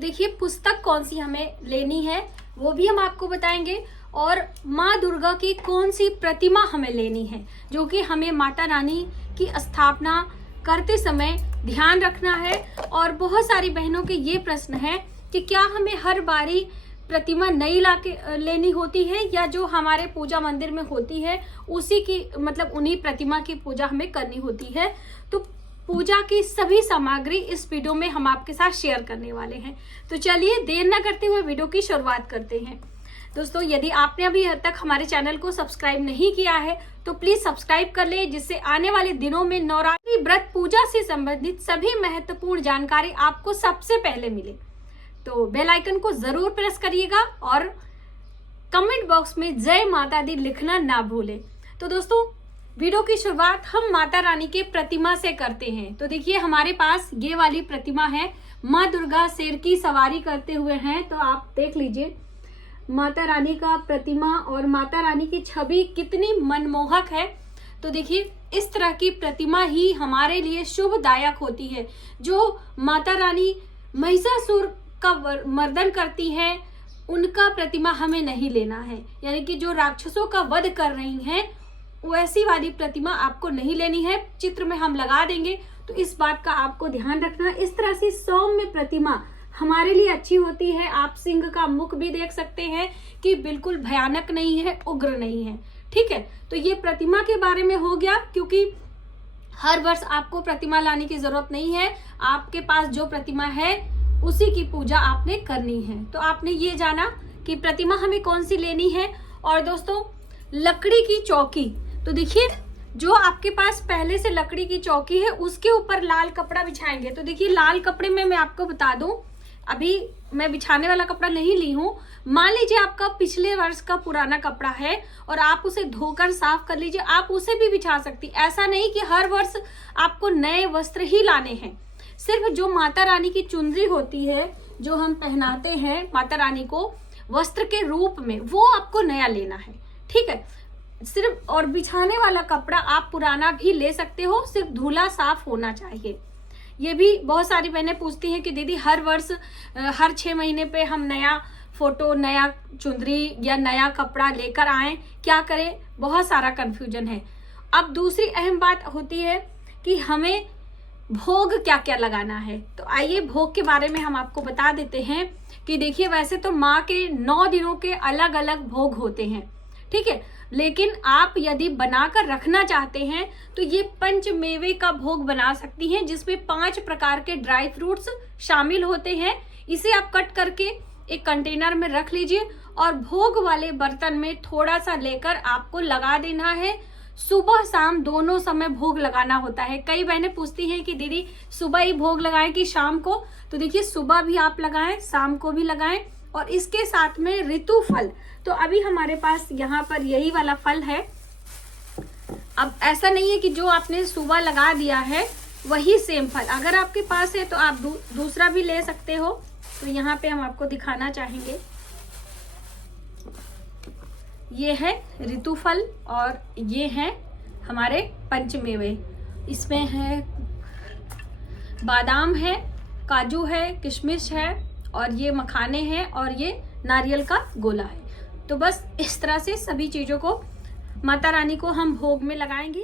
तो देखिए पुस्तक कौन सी हमें लेनी है वो भी हम आपको बताएंगे, और माँ दुर्गा की कौन सी प्रतिमा हमें लेनी है जो कि हमें माता रानी की स्थापना करते समय ध्यान रखना है। और बहुत सारी बहनों के ये प्रश्न है कि क्या हमें हर बारी प्रतिमा नई लाके लेनी होती है या जो हमारे पूजा मंदिर में होती है उसी की मतलब उन्हीं प्रतिमा की पूजा हमें करनी होती है। तो पूजा की सभी सामग्री इस वीडियो में हम आपके साथ शेयर करने वाले हैं। तो चलिए देर न करते हुए वीडियो की शुरुआत करते हैं। दोस्तों, यदि आपने अभी तक हमारे चैनल को सब्सक्राइब नहीं किया है तो प्लीज सब्सक्राइब कर ले, जिससे आने वाले दिनों में नवरात्रि व्रत पूजा से संबंधित सभी महत्वपूर्ण जानकारी आपको सबसे पहले मिले। तो बेल आइकन को जरूर प्रेस करिएगा और कमेंट बॉक्स में जय माता दी लिखना ना भूलें। तो दोस्तों, वीडियो की शुरुआत हम माता रानी के प्रतिमा से करते हैं। तो देखिए हमारे पास ये वाली प्रतिमा है, माँ दुर्गा शेर की सवारी करते हुए हैं। तो आप देख लीजिए माता रानी का प्रतिमा और माता रानी की छवि कितनी मनमोहक है। तो देखिए इस तरह की प्रतिमा ही हमारे लिए शुभदायक होती है। जो माता रानी महिषासुर का मर्दन करती है उनका प्रतिमा हमें नहीं लेना है, यानी कि जो राक्षसों का वध कर रही हैं वैसी वाली प्रतिमा आपको नहीं लेनी है। चित्र में हम लगा देंगे तो इस बात का आपको ध्यान रखना। इस तरह से सौम्य प्रतिमा हमारे लिए अच्छी होती है। आप सिंह का मुख भी देख सकते हैं कि बिल्कुल भयानक नहीं है, उग्र नहीं है। ठीक है, तो ये प्रतिमा के बारे में हो गया, क्योंकि हर वर्ष आपको प्रतिमा लाने की जरूरत नहीं है। आपके पास जो प्रतिमा है उसी की पूजा आपने करनी है। तो आपने ये जाना कि प्रतिमा हमें कौन सी लेनी है। और दोस्तों, लकड़ी की चौकी, तो देखिए जो आपके पास पहले से लकड़ी की चौकी है उसके ऊपर लाल कपड़ा बिछाएंगे। तो देखिए लाल कपड़े में मैं आपको बता दूं, अभी मैं बिछाने वाला कपड़ा नहीं ली हूँ। मान लीजिए आपका पिछले वर्ष का पुराना कपड़ा है और आप उसे धोकर साफ कर लीजिए, आप उसे भी बिछा सकती। ऐसा नहीं कि हर वर्ष आपको नए वस्त्र ही लाने हैं। सिर्फ जो माता रानी की चुनरी होती है जो हम पहनाते हैं माता रानी को वस्त्र के रूप में, वो आपको नया लेना है। ठीक है, सिर्फ और बिछाने वाला कपड़ा आप पुराना भी ले सकते हो, सिर्फ धुला साफ होना चाहिए। ये भी बहुत सारी बहनें पूछती हैं कि दीदी हर वर्ष हर 6 महीने पे हम नया फोटो, नया चुंदरी या नया कपड़ा लेकर आए, क्या करें? बहुत सारा कंफ्यूजन है। अब दूसरी अहम बात होती है कि हमें भोग क्या क्या लगाना है। तो आइए भोग के बारे में हम आपको बता देते हैं कि देखिए वैसे तो माँ के 9 दिनों के अलग अलग भोग होते हैं, ठीक है, लेकिन आप यदि बनाकर रखना चाहते हैं तो ये पंचमेवे का भोग बना सकती हैं, जिसमें 5 प्रकार के ड्राई फ्रूट्स शामिल होते हैं। इसे आप कट करके एक कंटेनर में रख लीजिए और भोग वाले बर्तन में थोड़ा सा लेकर आपको लगा देना है। सुबह शाम दोनों समय भोग लगाना होता है। कई बहनें पूछती हैं कि दीदी सुबह ही भोग लगाएं कि शाम को। तो देखिए सुबह भी आप लगाएं, शाम को भी लगाएं। और इसके साथ में ऋतु फल, तो अभी हमारे पास यहाँ पर यही वाला फल है। अब ऐसा नहीं है कि जो आपने सुबह लगा दिया है वही सेम फल, अगर आपके पास है तो आप दूसरा भी ले सकते हो। तो यहाँ पे हम आपको दिखाना चाहेंगे, ये है ऋतु फल और ये है हमारे पंचमेवे। इसमें है बादाम है, काजू है, किशमिश है और ये मखाने हैं और ये नारियल का गोला है। तो बस इस तरह से सभी चीजों को माता रानी को हम भोग में लगाएंगे।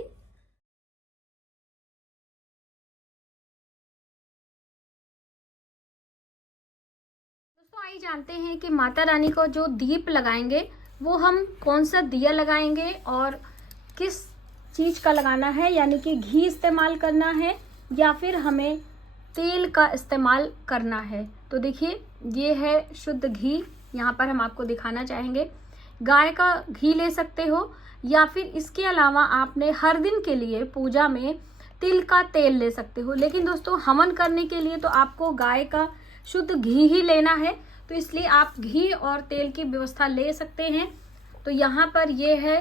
दोस्तों आइए जानते हैं कि माता रानी को जो दीप लगाएंगे वो हम कौन सा दिया लगाएंगे और किस चीज का लगाना है, यानी कि घी इस्तेमाल करना है या फिर हमें तेल का इस्तेमाल करना है। तो देखिए ये है शुद्ध घी, यहाँ पर हम आपको दिखाना चाहेंगे। गाय का घी ले सकते हो या फिर इसके अलावा आपने हर दिन के लिए पूजा में तिल का तेल ले सकते हो। लेकिन दोस्तों हवन करने के लिए तो आपको गाय का शुद्ध घी ही लेना है, तो इसलिए आप घी और तेल की व्यवस्था ले सकते हैं। तो यहाँ पर ये है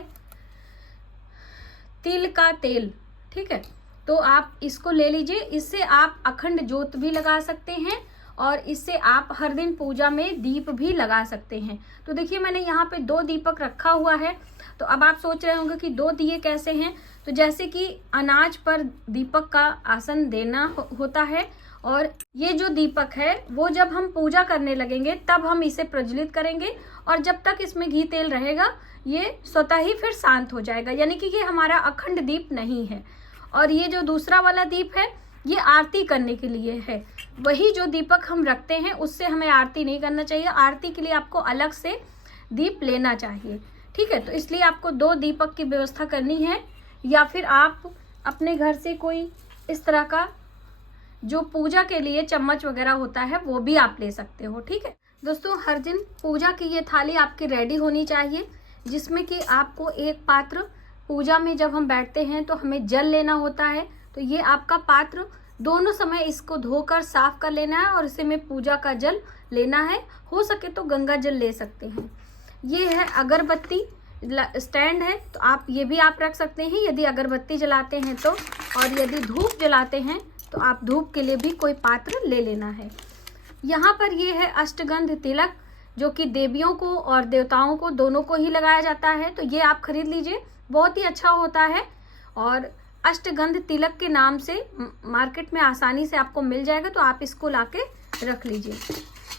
तिल का तेल, ठीक है, तो आप इसको ले लीजिए। इससे आप अखंड ज्योत भी लगा सकते हैं और इससे आप हर दिन पूजा में दीप भी लगा सकते हैं। तो देखिए मैंने यहाँ पे 2 दीपक रखा हुआ है। तो अब आप सोच रहे होंगे कि 2 दिए कैसे हैं। तो जैसे कि अनाज पर दीपक का आसन देना होता है और ये जो दीपक है वो जब हम पूजा करने लगेंगे तब हम इसे प्रज्वलित करेंगे, और जब तक इसमें घी तेल रहेगा ये स्वतः ही फिर शांत हो जाएगा, यानी कि ये हमारा अखंड दीप नहीं है। और ये जो दूसरा वाला दीप है ये आरती करने के लिए है। वही जो दीपक हम रखते हैं उससे हमें आरती नहीं करना चाहिए, आरती के लिए आपको अलग से दीप लेना चाहिए, ठीक है। तो इसलिए आपको 2 दीपक की व्यवस्था करनी है, या फिर आप अपने घर से कोई इस तरह का जो पूजा के लिए चम्मच वगैरह होता है वो भी आप ले सकते हो, ठीक है। दोस्तों हर दिन पूजा की ये थाली आपकी रेडी होनी चाहिए, जिसमें कि आपको एक पात्र, पूजा में जब हम बैठते हैं तो हमें जल लेना होता है, तो ये आपका पात्र दोनों समय इसको धोकर साफ कर लेना है और इसे में पूजा का जल लेना है। हो सके तो गंगा जल ले सकते हैं। ये है अगरबत्ती स्टैंड है, तो आप ये भी आप रख सकते हैं यदि अगरबत्ती जलाते हैं तो, और यदि धूप जलाते हैं तो आप धूप के लिए भी कोई पात्र ले लेना है। यहाँ पर ये है अष्टगंध तिलक, जो कि देवियों को और देवताओं को दोनों को ही लगाया जाता है, तो ये आप खरीद लीजिए, बहुत ही अच्छा होता है। और अष्टगंध तिलक के नाम से मार्केट में आसानी से आपको मिल जाएगा, तो आप इसको लाके रख लीजिए।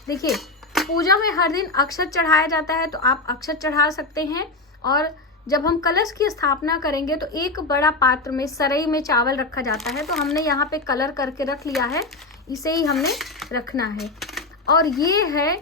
देखिए पूजा में हर दिन अक्षत चढ़ाया जाता है, तो आप अक्षत चढ़ा सकते हैं। और जब हम कलश की स्थापना करेंगे तो एक बड़ा पात्र में सरई में चावल रखा जाता है, तो हमने यहाँ पे कलर करके रख लिया है, इसे ही हमने रखना है। और ये है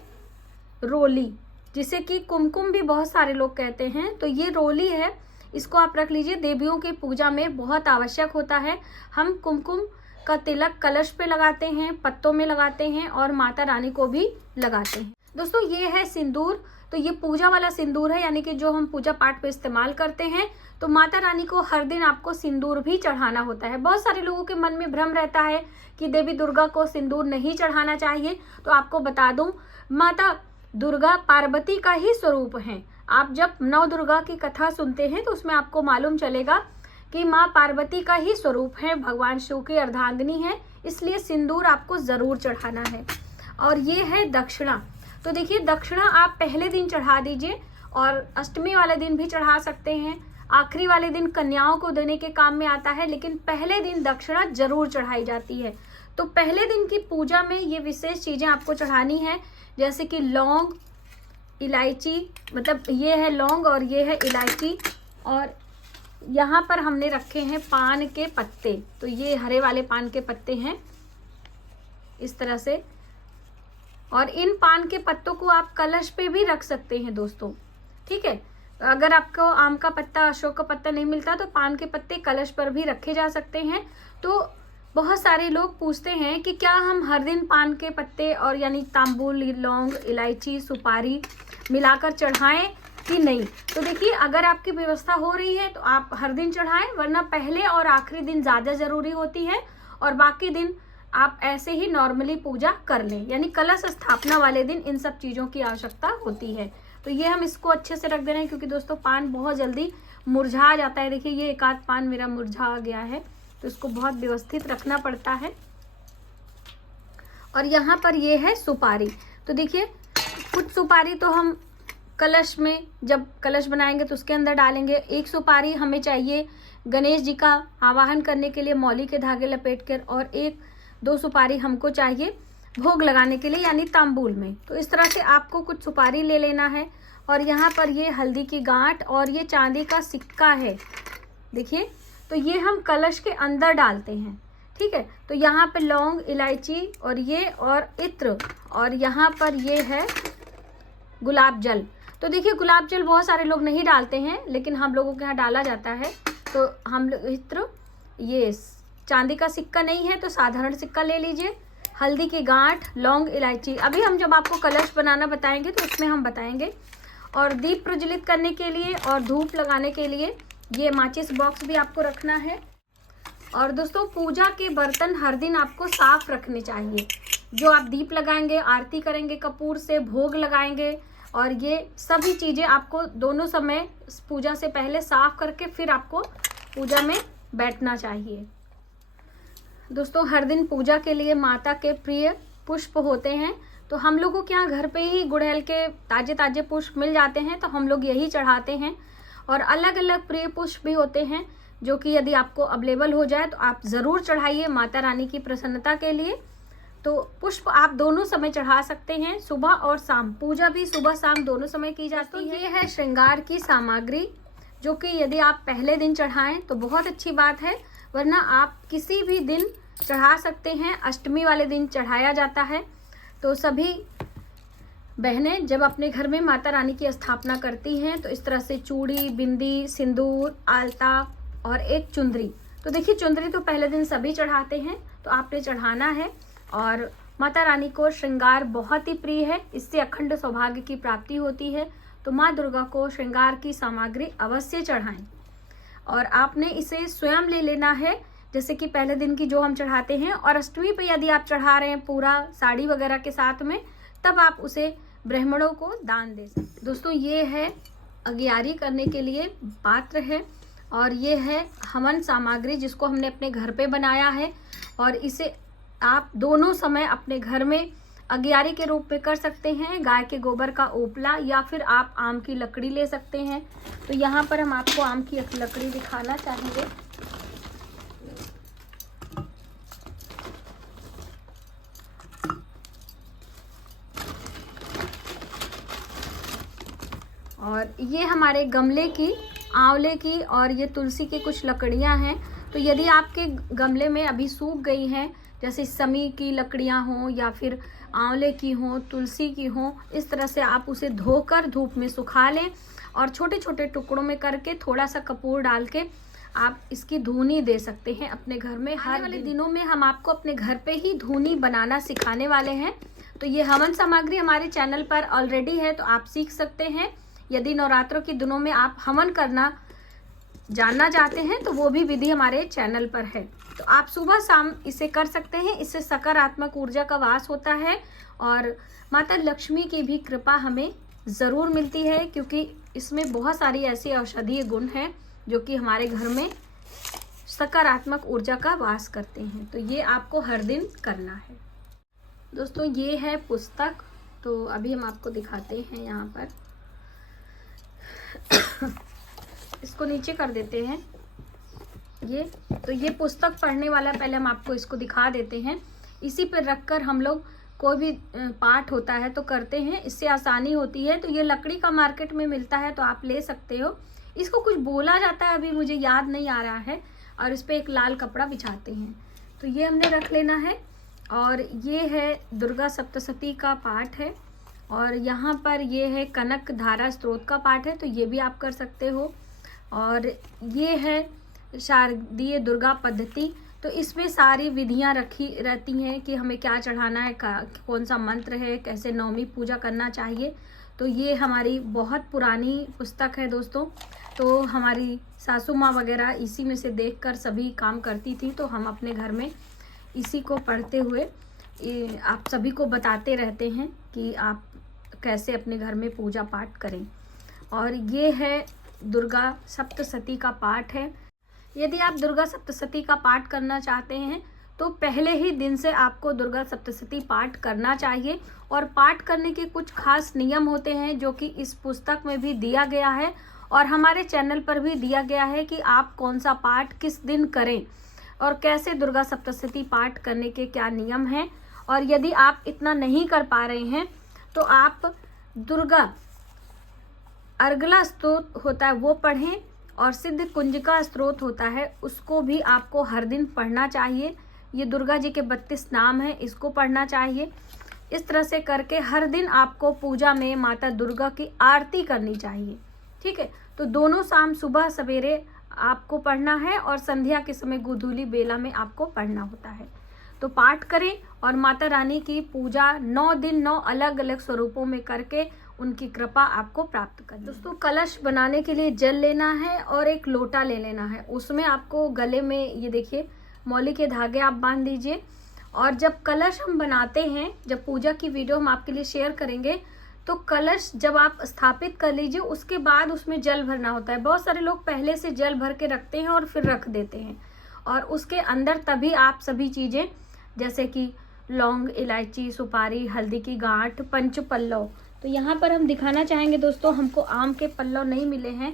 रोली, जिसे कि कुमकुम भी बहुत सारे लोग कहते हैं, तो ये रोली है, इसको आप रख लीजिए। देवियों की पूजा में बहुत आवश्यक होता है। हम कुमकुम का तिलक कलश पे लगाते हैं, पत्तों में लगाते हैं और माता रानी को भी लगाते हैं। दोस्तों ये है सिंदूर, तो ये पूजा वाला सिंदूर है, यानी कि जो हम पूजा पाठ पे इस्तेमाल करते हैं। तो माता रानी को हर दिन आपको सिंदूर भी चढ़ाना होता है। बहुत सारे लोगों के मन में भ्रम रहता है कि देवी दुर्गा को सिंदूर नहीं चढ़ाना चाहिए, तो आपको बता दूं माता दुर्गा पार्वती का ही स्वरूप है। आप जब नव दुर्गा की कथा सुनते हैं तो उसमें आपको मालूम चलेगा कि माँ पार्वती का ही स्वरूप है, भगवान शिव की अर्धांगिनी है, इसलिए सिंदूर आपको जरूर चढ़ाना है। और ये है दक्षिणा, तो देखिए दक्षिणा आप पहले दिन चढ़ा दीजिए और अष्टमी वाले दिन भी चढ़ा सकते हैं। आखिरी वाले दिन कन्याओं को देने के काम में आता है, लेकिन पहले दिन दक्षिणा जरूर चढ़ाई जाती है। तो पहले दिन की पूजा में ये विशेष चीजें आपको चढ़ानी है, जैसे कि लौंग, इलायची, मतलब ये है लौंग और ये है इलायची, और यहाँ पर हमने रखे हैं पान के पत्ते, तो ये हरे वाले पान के पत्ते हैं इस तरह से। और इन पान के पत्तों को आप कलश पे भी रख सकते हैं दोस्तों, ठीक है। तो अगर आपको आम का पत्ता, अशोक का पत्ता नहीं मिलता तो पान के पत्ते कलश पर भी रखे जा सकते हैं। तो बहुत सारे लोग पूछते हैं कि क्या हम हर दिन पान के पत्ते और यानी तांबुल, लौंग, इलायची, सुपारी मिलाकर चढ़ाएं कि नहीं। तो देखिए अगर आपकी व्यवस्था हो रही है तो आप हर दिन चढ़ाएं, वरना पहले और आखिरी दिन ज़्यादा ज़रूरी होती है, और बाकी दिन आप ऐसे ही नॉर्मली पूजा कर लें, यानी कलश स्थापना वाले दिन इन सब चीज़ों की आवश्यकता होती है। तो ये हम इसको अच्छे से रख दे रहे हैं, क्योंकि दोस्तों पान बहुत जल्दी मुरझा जाता है। देखिए ये एक आध पान मेरा मुरझा गया है, तो इसको बहुत व्यवस्थित रखना पड़ता है। और यहाँ पर ये है सुपारी, तो देखिए कुछ सुपारी तो हम कलश में जब कलश बनाएंगे तो उसके अंदर डालेंगे। एक सुपारी हमें चाहिए गणेश जी का आवाहन करने के लिए मौली के धागे लपेट कर, और 1-2 सुपारी हमको चाहिए भोग लगाने के लिए यानी तांबूल में। तो इस तरह से आपको कुछ सुपारी ले लेना है। और यहाँ पर ये हल्दी की गांठ और ये चांदी का सिक्का है, देखिए, तो ये हम कलश के अंदर डालते हैं, ठीक है। तो यहाँ पे लौंग, इलायची और ये और इत्र, और यहाँ पर ये है गुलाब जल। तो देखिए गुलाब जल बहुत सारे लोग नहीं डालते हैं, लेकिन हम लोगों के यहाँ डाला जाता है। तो हम लोग इत्र, ये चांदी का सिक्का नहीं है तो साधारण सिक्का ले लीजिए, हल्दी की गांठ, लौंग, इलायची। अभी हम जब आपको कलश बनाना बताएंगे तो उसमें हम बताएंगे। और दीप प्रज्वलित करने के लिए और धूप लगाने के लिए ये माचिस बॉक्स भी आपको रखना है। और दोस्तों पूजा के बर्तन हर दिन आपको साफ रखने चाहिए। जो आप दीप लगाएंगे, आरती करेंगे कपूर से, भोग लगाएंगे, और ये सभी चीज़ें आपको दोनों समय पूजा से पहले साफ करके फिर आपको पूजा में बैठना चाहिए। दोस्तों हर दिन पूजा के लिए माता के प्रिय पुष्प होते हैं, तो हम लोगों के यहाँ घर पे ही गुड़हल के ताजे ताजे पुष्प मिल जाते हैं, तो हम लोग यही चढ़ाते हैं। और अलग अलग प्रिय पुष्प भी होते हैं, जो कि यदि आपको अवेलेबल हो जाए तो आप ज़रूर चढ़ाइए माता रानी की प्रसन्नता के लिए। तो पुष्प आप दोनों समय चढ़ा सकते हैं, सुबह और शाम। पूजा भी सुबह शाम दोनों समय की जाती है। तो ये है श्रृंगार की सामग्री, जो कि यदि आप पहले दिन चढ़ाएं तो बहुत अच्छी बात है, वरना आप किसी भी दिन चढ़ा सकते हैं। अष्टमी वाले दिन चढ़ाया जाता है। तो सभी बहनें जब अपने घर में माता रानी की स्थापना करती हैं तो इस तरह से चूड़ी, बिंदी, सिंदूर, आलता और एक चुंदरी। तो देखिए, चुंदरी तो पहले दिन सभी चढ़ाते हैं, तो आपने चढ़ाना है। और माता रानी को श्रृंगार बहुत ही प्रिय है, इससे अखंड सौभाग्य की प्राप्ति होती है। तो माँ दुर्गा को श्रृंगार की सामग्री अवश्य चढ़ाएं। और आपने इसे स्वयं ले लेना है, जैसे कि पहले दिन की जो हम चढ़ाते हैं। और अष्टमी पे यदि आप चढ़ा रहे हैं पूरा साड़ी वगैरह के साथ में, तब आप उसे ब्राह्मणों को दान दे सकते। दोस्तों, ये है अगियारी करने के लिए पात्र है, और ये है हवन सामग्री जिसको हमने अपने घर पे बनाया है। और इसे आप दोनों समय अपने घर में अगियारी के रूप में कर सकते हैं। गाय के गोबर का ओपला, या फिर आप आम की लकड़ी ले सकते हैं। तो यहाँ पर हम आपको आम की लकड़ी दिखाना चाहेंगे। और ये हमारे गमले की, आंवले की और ये तुलसी की कुछ लकड़ियां हैं। तो यदि आपके गमले में अभी सूख गई हैं, जैसे समी की लकड़ियां हों या फिर आंवले की हों, तुलसी की हों, इस तरह से आप उसे धोकर धूप में सुखा लें और छोटे छोटे टुकड़ों में करके थोड़ा सा कपूर डाल के आप इसकी धूनी दे सकते हैं अपने घर में। हर वाले दिनों में हम आपको अपने घर पे ही धूनी बनाना सिखाने वाले हैं। तो ये हवन सामग्री हमारे चैनल पर ऑलरेडी है, तो आप सीख सकते हैं। यदि नवरात्रों के दिनों में आप हवन करना जानना चाहते हैं तो वो भी विधि हमारे चैनल पर है। तो आप सुबह शाम इसे कर सकते हैं। इससे सकारात्मक ऊर्जा का वास होता है और माता लक्ष्मी की भी कृपा हमें ज़रूर मिलती है, क्योंकि इसमें बहुत सारी ऐसी औषधीय गुण हैं जो कि हमारे घर में सकारात्मक ऊर्जा का वास करते हैं। तो ये आपको हर दिन करना है। दोस्तों, ये है पुस्तक। तो अभी हम आपको दिखाते हैं यहाँ पर। इसको नीचे कर देते हैं। ये पुस्तक पढ़ने वाला, पहले हम आपको इसको दिखा देते हैं। इसी पर रखकर हम लोग कोई भी पाठ होता है तो करते हैं, इससे आसानी होती है। तो ये लकड़ी का मार्केट में मिलता है, तो आप ले सकते हो। इसको कुछ बोला जाता है, अभी मुझे याद नहीं आ रहा है। और इस पर एक लाल कपड़ा बिछाते हैं। तो ये हमने रख लेना है। और ये है दुर्गा सप्तशती का पाठ है। और यहाँ पर ये है कनक धारा स्त्रोत का पाठ है, तो ये भी आप कर सकते हो। और ये है शारदीय दुर्गा पद्धति। तो इसमें सारी विधियाँ रखी रहती हैं कि हमें क्या चढ़ाना है, कौन सा मंत्र है, कैसे नवमी पूजा करना चाहिए। तो ये हमारी बहुत पुरानी पुस्तक है दोस्तों। तो हमारी सासू माँ वगैरह इसी में से देखकर सभी काम करती थी। तो हम अपने घर में इसी को पढ़ते हुए आप सभी को बताते रहते हैं कि आप कैसे अपने घर में पूजा पाठ करें। और ये है दुर्गा सप्तशती का पाठ है। यदि आप दुर्गा सप्तशती का पाठ करना चाहते हैं तो पहले ही दिन से आपको दुर्गा सप्तशती पाठ करना चाहिए। और पाठ करने के कुछ खास नियम होते हैं जो कि इस पुस्तक में भी दिया गया है और हमारे चैनल पर भी दिया गया है कि आप कौन सा पाठ किस दिन करें और कैसे दुर्गा सप्तशती पाठ करने के क्या नियम हैं। और यदि आप इतना नहीं कर पा रहे हैं तो आप दुर्गा अर्गला स्तोत्र होता है वो पढ़ें, और सिद्ध कुंजिका स्तोत्र होता है उसको भी आपको हर दिन पढ़ना चाहिए। ये दुर्गा जी के 32 नाम हैं, इसको पढ़ना चाहिए। इस तरह से करके हर दिन आपको पूजा में माता दुर्गा की आरती करनी चाहिए। ठीक है, तो दोनों शाम सुबह सवेरे आपको पढ़ना है और संध्या के समय गोधूली बेला में आपको पढ़ना होता है। तो पाठ करें और माता रानी की पूजा 9 दिन 9 अलग अलग स्वरूपों में करके उनकी कृपा आपको प्राप्त करें। दोस्तों, कलश बनाने के लिए जल लेना है और एक लोटा ले लेना है। उसमें आपको गले में ये देखिए मौली के धागे आप बांध दीजिए। और जब कलश हम बनाते हैं, जब पूजा की वीडियो हम आपके लिए शेयर करेंगे, तो कलश जब आप स्थापित कर लीजिए उसके बाद उसमें जल भरना होता है। बहुत सारे लोग पहले से जल भर के रखते हैं और फिर रख देते हैं, और उसके अंदर तभी आप सभी चीज़ें जैसे कि लौंग, इलायची, सुपारी, हल्दी की गांठ, पंच पल्लव। तो यहाँ पर हम दिखाना चाहेंगे दोस्तों, हमको आम के पल्लव नहीं मिले हैं,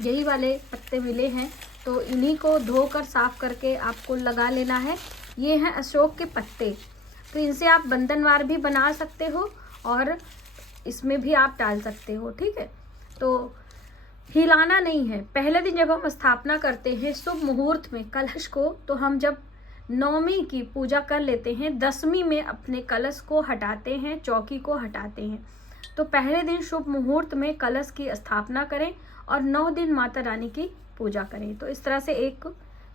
यही वाले पत्ते मिले हैं। तो इन्हीं को धोकर साफ करके आपको लगा लेना है। ये हैं अशोक के पत्ते। तो इनसे आप बंधनवार भी बना सकते हो और इसमें भी आप डाल सकते हो, ठीक है। तो हिलाना नहीं है। पहले दिन जब हम स्थापना करते हैं शुभ मुहूर्त में कलश को, तो हम जब नवमी की पूजा कर लेते हैं, दसवीं में अपने कलश को हटाते हैं, चौकी को हटाते हैं। तो पहले दिन शुभ मुहूर्त में कलश की स्थापना करें और 9 दिन माता रानी की पूजा करें। तो इस तरह से एक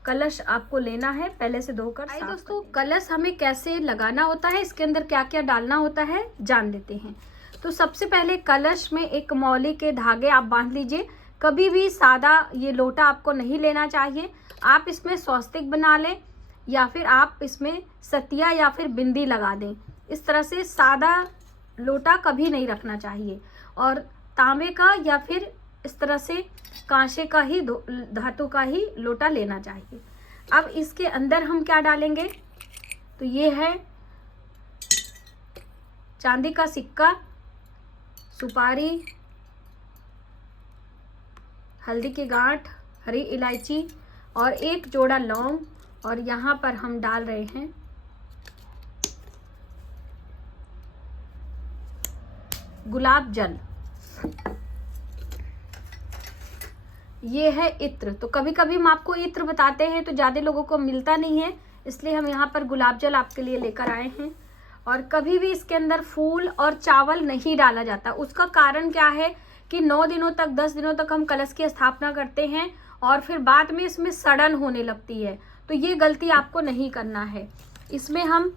कलश आपको लेना है, पहले से धोकर। आइए दोस्तों, कलश हमें कैसे लगाना होता है, इसके अंदर क्या क्या डालना होता है जान लेते हैं। तो सबसे पहले कलश में एक मौली के धागे आप बांध लीजिए। कभी भी सादा ये लोटा आपको नहीं लेना चाहिए। आप इसमें स्वस्तिक बना लें या फिर आप इसमें सतिया या फिर बिंदी लगा दें। इस तरह से सादा लोटा कभी नहीं रखना चाहिए और तांबे का या फिर इस तरह से कांसे का ही, धातु का ही लोटा लेना चाहिए। अब इसके अंदर हम क्या डालेंगे, तो ये है चांदी का सिक्का, सुपारी, हल्दी की गांठ, हरी इलायची और एक जोड़ा लौंग, और यहाँ पर हम डाल रहे हैं गुलाब जल। ये है इत्र। तो कभी कभी हम आपको इत्र बताते हैं तो ज्यादा लोगों को मिलता नहीं है, इसलिए हम यहाँ पर गुलाब जल आपके लिए लेकर आए हैं। और कभी भी इसके अंदर फूल और चावल नहीं डाला जाता। उसका कारण क्या है कि 9 दिनों तक 10 दिनों तक हम कलश की स्थापना करते हैं और फिर बाद में इसमें सड़न होने लगती है। तो ये गलती आपको नहीं करना है। इसमें हम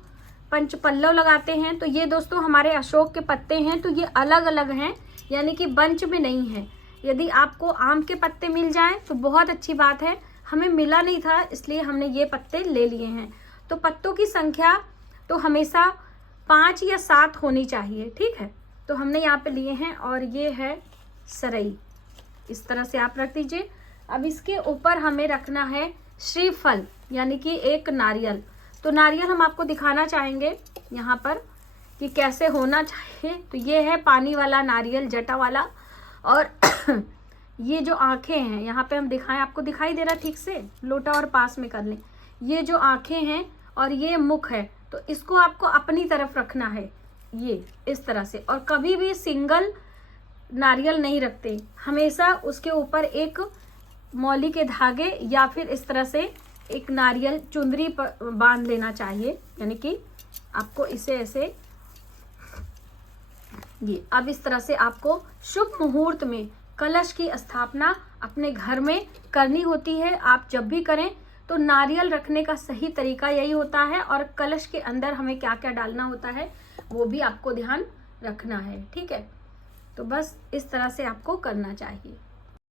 पंचपल्लव लगाते हैं। तो ये दोस्तों हमारे अशोक के पत्ते हैं, तो ये अलग अलग हैं, यानी कि बंच में नहीं है। यदि आपको आम के पत्ते मिल जाएं तो बहुत अच्छी बात है। हमें मिला नहीं था, इसलिए हमने ये पत्ते ले लिए हैं। तो पत्तों की संख्या तो हमेशा 5 या 7 होनी चाहिए, ठीक है। तो हमने यहाँ पे लिए हैं और ये है सरई। इस तरह से आप रख दीजिए। अब इसके ऊपर हमें रखना है श्रीफल, यानी कि एक नारियल। तो नारियल हम आपको दिखाना चाहेंगे यहाँ पर कि कैसे होना चाहिए। तो ये है पानी वाला नारियल, जटा वाला। और ये जो आंखें हैं यहाँ पे हम दिखाएं, आपको दिखाई दे रहा ठीक से, लोटा और पास में कर लें। ये जो आंखें हैं और ये मुख है, तो इसको आपको अपनी तरफ रखना है, ये इस तरह से। और कभी भी सिंगल नारियल नहीं रखते, हमेशा उसके ऊपर एक मौली के धागे या फिर इस तरह से एक नारियल चुंदरी पर बांध लेना चाहिए, यानी कि आपको इसे ऐसे ये। अब इस तरह से आपको शुभ मुहूर्त में कलश की स्थापना अपने घर में करनी होती है। आप जब भी करें तो नारियल रखने का सही तरीका यही होता है, और कलश के अंदर हमें क्या क्या डालना होता है वो भी आपको ध्यान रखना है, ठीक है। तो बस इस तरह से आपको करना चाहिए।